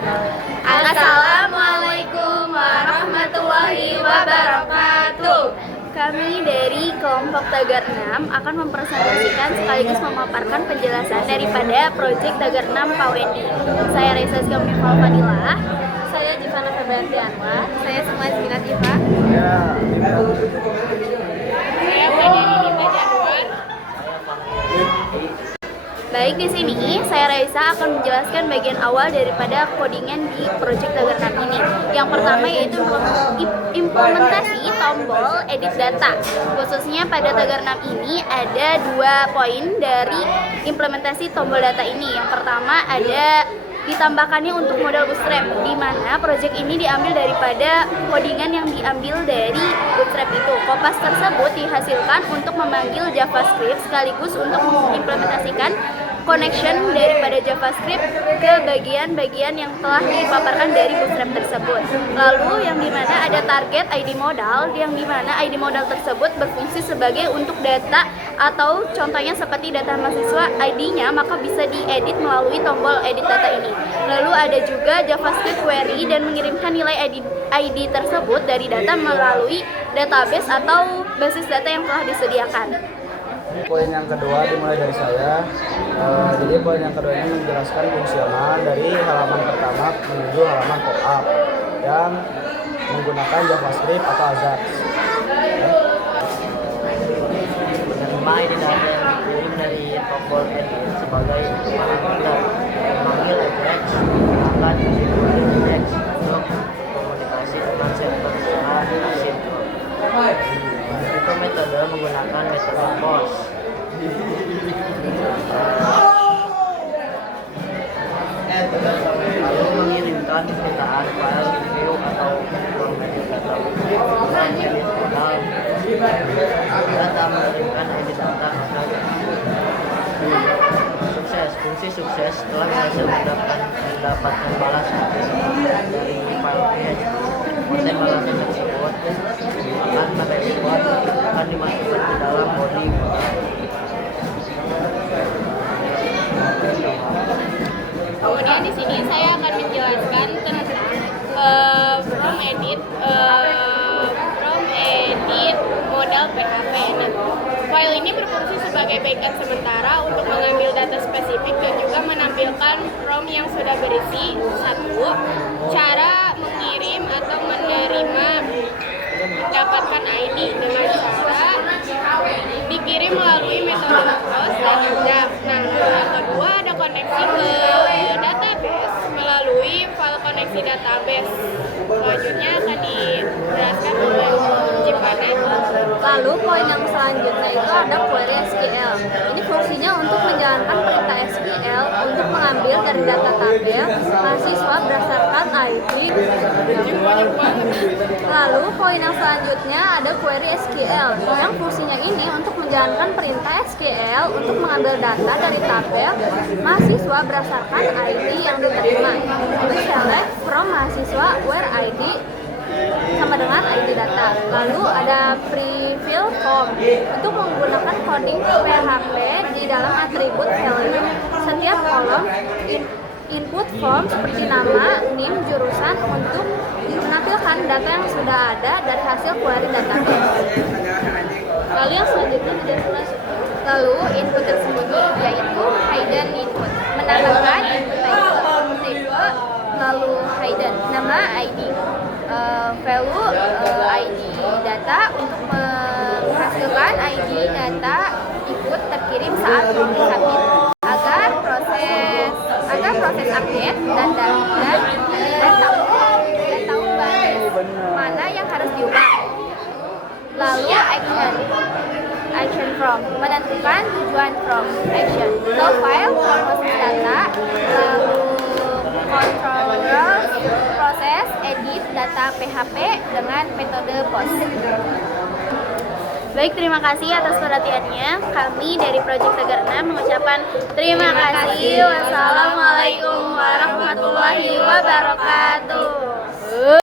Assalamualaikum warahmatullahi wabarakatuh. Kami dari kelompok Tagar 6 akan mempresentasikan sekaligus memaparkan penjelasan daripada proyek Tagar 6 PAWENDI. Saya Raisa Skamifal Fadilah. Saya Jivana Febrianti Anwar. Saya Sukma Minat Iva. Saya Federi Nita Januar. Baik, di sini saya Raisa akan menjelaskan bagian awal daripada codingan di proyek Tagar 6 ini. Yang pertama yaitu implementasi tombol edit data. Khususnya pada Tagar 6 ini ada 2 poin dari implementasi tombol data ini. Yang pertama ada ditambahkannya untuk modal bootstrap, di mana proyek ini diambil daripada codingan yang diambil dari bootstrap itu. Kopas tersebut dihasilkan untuk memanggil JavaScript sekaligus untuk mengimplementasikan connection daripada JavaScript ke bagian-bagian yang telah dipaparkan dari bootstrap tersebut. Lalu yang dimana ada target ID modal, yang dimana ID modal tersebut berfungsi sebagai untuk data atau contohnya seperti data mahasiswa ID-nya maka bisa diedit melalui tombol edit data ini. Lalu ada juga JavaScript query dan mengirimkan nilai ID tersebut dari data melalui database atau basis data yang telah disediakan. Poin yang kedua dimulai dari saya. Jadi poin yang kedua ini menjelaskan fungsional dari halaman pertama menuju halaman pop-up yang menggunakan JavaScript atau Ajax. Menerima ini data yang dikirim dari tombol edit sebagai parameter memanggil Ajax menggunakan Ajax untuk komunikasi dengan server secara asinkron. Itu metode menggunakan metode post. Lalu mengirimkan permintaan file view atau format data dan edit modal data mengirimkan edit data sukses. Fungsi sukses telah berhasil mendapatkan balas dari file PHP. Konten balasan tersebut akan merespon akan dimasukkan ke dalam body. Kemudian di sini saya akan menjelaskan tentang from edit modal PHP. Nah, file ini berfungsi sebagai backend sementara untuk mengambil data spesifik dan juga menampilkan from yang sudah berisi. 1. Cara mengirim atau menerima mendapatkan ID dengan cara dikirim melalui metode post dan undang. Nah, yang kedua ada koneksi ke database melalui file koneksi database. Selanjutnya akan dijelaskan oleh Jivana. Lalu poin yang selanjutnya itu ada query SQL. Ini fungsinya untuk menjalankan perintah SQL untuk mengambil dari data tabel mahasiswa berdasarkan ID. Lalu poin yang selanjutnya ada query SQL yang fungsinya ini untuk menjalankan perintah SQL untuk mengambil data dari tabel mahasiswa berdasarkan ID yang diterima. Select from mahasiswa where ID sama dengan ID data. Lalu ada prefill form untuk menggunakan coding PHP di dalam atribut value. Setiap kolom input form seperti nama, NIM, jurusan untuk menampilkan data yang sudah ada dari hasil query database. Lalu yang selanjutnya tidak jelas. Lalu input tersembunyi yaitu hidden input, menambahkan input tipe, lalu hidden nama ID, value ID data untuk menghasilkan ID data ikut terkirim saat submit agar proses update dan tahu mana yang harus diubah. Lalu action from, menentukan tujuan from action. So file for proses data, lalu controls proses edit data PHP dengan metode post. Baik, terima kasih atas perhatiannya. Kami dari Project Tagar 6 mengucapkan terima kasih. Wassalamualaikum warahmatullahi wabarakatuh.